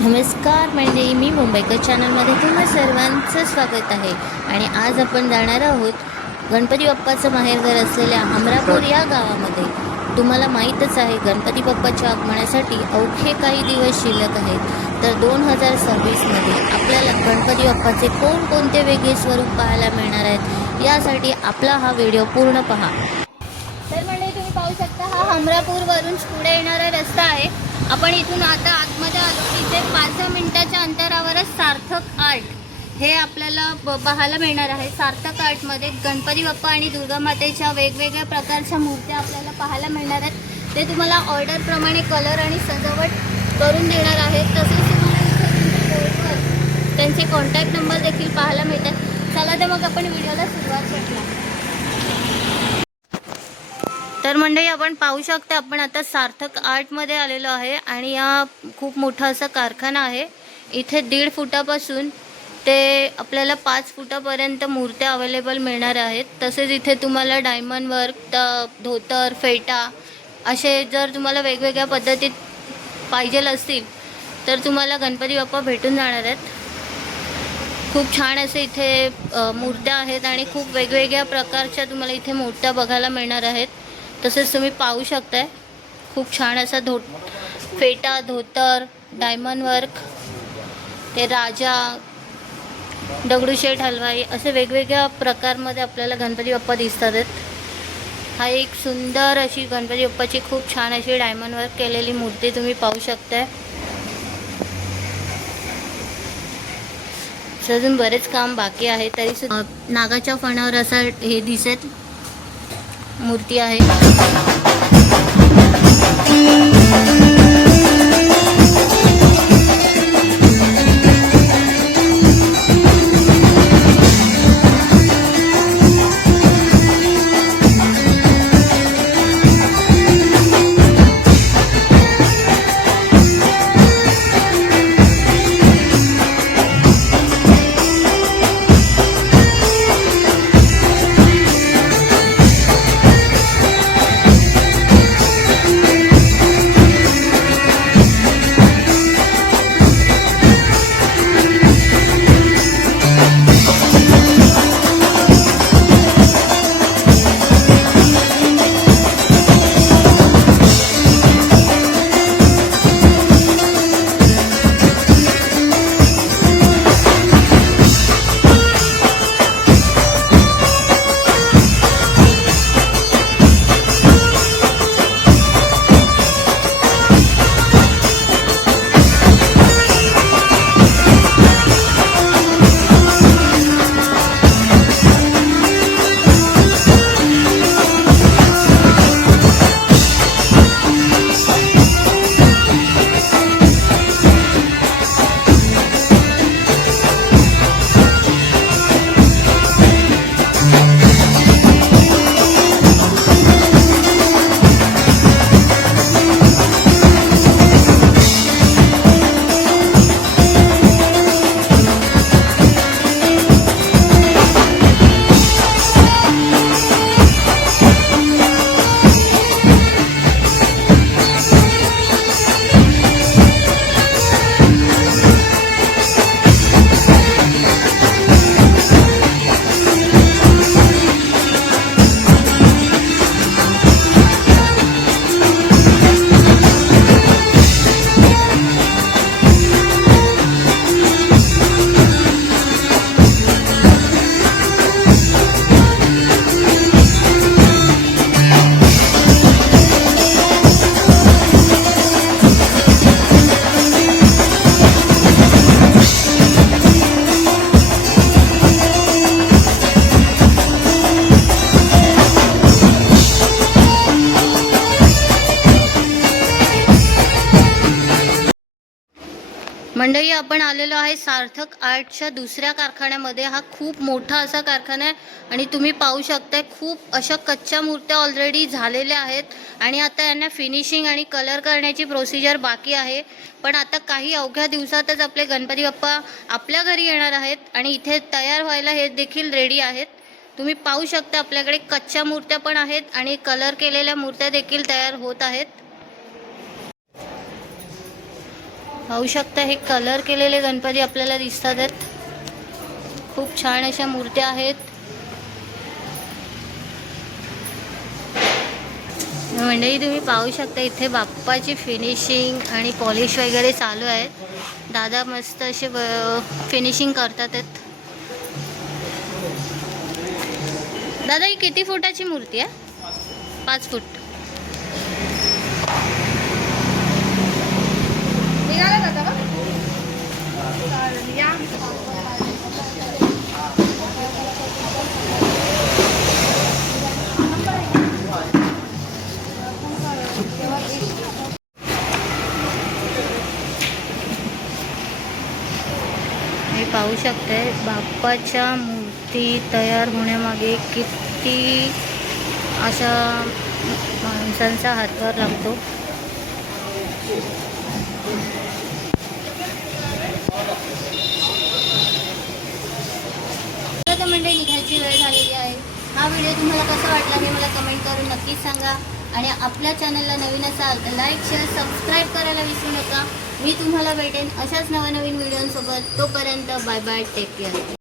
नमस्कार मंडळी, मी मुंबईकर चॅनलमध्ये तुम्हा सर्वांचं स्वागत आहे. आणि आज आपण जाणार आहोत गणपती बाप्पाचं माहेरघर असलेल्या अमरापूर या गावामध्ये. तुम्हाला माहीतच आहे, गणपती बाप्पाच्या आगमनासाठी अवघे काही दिवस शिल्लक आहेत. तर 2026मध्ये आपल्याला गणपती बाप्पाचे कोणकोणते वेगळे स्वरूप पाहायला मिळणार आहेत, यासाठी आपला हा व्हिडिओ पूर्ण पहा. तर मंडळी, तुम्ही पाहू शकता, हा अमरापूरवरून पुढे येणारा रस्ता आहे. आपण इथून आता आतमध्ये आलो. इथे 5 मिनिटाच्या अंतरावरच सार्थक आर्ट हे आपल्याला पाहायला मिळणार आहे. सार्थक आर्टमध्ये गणपती बाप्पा आणि दुर्गा मातेच्या वेगवेगळ्या प्रकारच्या मूर्त्या आपल्याला पाहायला मिळणार आहेत. ते तुम्हाला ऑर्डरप्रमाणे कलर आणि सजावट करून देणार आहेत. तसेच तुम्हाला इथे बोर्डवर त्यांचे कॉन्टॅक्ट नंबर देखील पाहायला मिळतात. चला तर मग आपण व्हिडिओला सुरुवात करूया. तर मंडळी, आपण पाहू शकता, आपण आता सार्थक आर्टमध्ये आलेलो आहे. आणि हा खूप मोठा असा कारखाना आहे. इथे 1.5 फुटापासून ते आपल्याला 5 फुटापर्यंत मूर्त्या अवेलेबल मिळणार आहेत. तसेच इथे तुम्हाला डायमंड वर्क, धोतर, फेटा असे जर तुम्हाला वेगवेगळ्या पद्धतीत पाहिजे असतील तर तुम्हाला गणपती बाप्पा भेटून जाणार आहेत. खूप छान असे इथे मूर्त्या आहेत आणि खूप वेगवेगळ्या प्रकारच्या तुम्हाला इथे मूर्त्या बघायला मिळणार आहेत. तसेच तुम्ही पाहू शकताय, खूप छान असा फेटा, धोतर, डायमंड वर्क, ते राजा, दगडूशेठ हलवाई असे वेगवेगळ्या प्रकारमध्ये आपल्याला गणपती बाप्पा दिसतात आहेत. हा एक सुंदर अशी गणपती बाप्पाची खूप छान अशी डायमंड वर्क केलेली मूर्ती तुम्ही पाहू शकताय. अजून बरेच काम बाकी आहे, तरी सुद्धा नागाच्या फणावर असा हे दिसत मूर्ती आहे. मंडळी, आपण आलेलो आहे सार्थक आर्टच्या दुसऱ्या कारखान्यामध्ये. हा खूप मोठा असा कारखाना आहे आणि तुम्ही पाहू शकताय, खूप अशा कच्च्या मूर्त्या ऑलरेडी झालेल्या आहेत आणि आता यांना फिनिशिंग आणि कलर करण्याची प्रोसिजर बाकी आहे. पण आता काही अवघ्या दिवसातच आपले गणपती बाप्पा आपल्या घरी येणार आहेत आणि इथे तयार व्हायला हे देखील रेडी आहेत. तुम्ही पाहू शकता, आपल्याकडे कच्च्या मूर्त्या पण आहेत आणि कलर केलेल्या मूर्त्या देखील तयार होत आहेत. पाहू शकता हे कलर केलेले गणपती आपल्याला दिसतात आहेत. खूप छान अशा मूर्त्या आहेत. मंडळी तुम्ही पाहू शकता इथे बाप्पाची फिनिशिंग आणि पॉलिश वगैरे चालू आहे. दादा मस्त असे फिनिशिंग करतात आहेत. दादा ही किती फुटाची मूर्ती आहे? 5 फूट. मी पाहू शकते बाप्पाच्या मूर्ती तयार होण्यामागे किती अशा माणसांचा हातभार लागतो. तर मंडळी निघायची वेळ झालेली आहे. हा व्हिडिओ तुम्हाला कसा वाटला हे मला कमेंट करून नक्कीच सांगा. आणि आपल्या चॅनलला नवीन असाल तर लाईक शेअर सबस्क्राईब करायला विसरू नका. मी तुम्हाला भेटेन अशाच नवनवीन व्हिडिओसोबत. तोपर्यंत बाय बाय, टेक केअर.